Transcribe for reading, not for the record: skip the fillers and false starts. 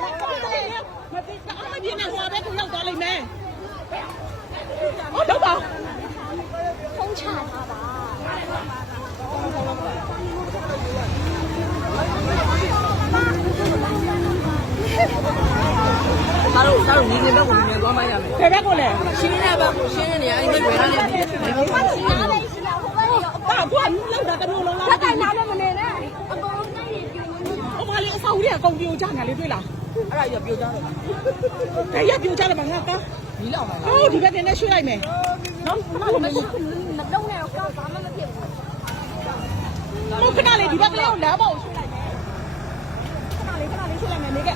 မပြင်းနဲ့ဟိုဘက်ကိုရောက်သွားလိမ့်မယ်ဟုတ်တော့ပါ通查他吧他တို့ညီနေဘက်ကိုမြန်သွားမှရမယ်ဘယ်ဘက်ကိုလဲရှင်းတဲ့ဘက်ကိုရှင်းတဲ့နေရာအဲ့ဒီဘက်ကနေ拿了一些后边有ဘာကွာလောက်တာတမျိုးလုံးလား他在拿了没呢အကုန်လုံးနိုင်နေပြီဟိုမလေးအဆောက်အဦတွေအကုန်ပြိုကျနေလေတွေ့လားအဲ့ဒါကြီးပြိုကြတယ်ဒါရပြိုကျတယ်မှာငါကဒီလောက်ပါလားဟုတ်ဒီဘက်ကနေရွှေ့လိုက်မယ်နော်မလုံးနဲ့တော့ကောက်ဘာမှမဖြစ်ဘူးဟုတ်ခဏလေးဒီဘက်ကလေးကိုလမ်းပေါ်ကိုရွှေ့လိုက်မယ်ခဏလေးရွှေ့လိုက်မယ်နေက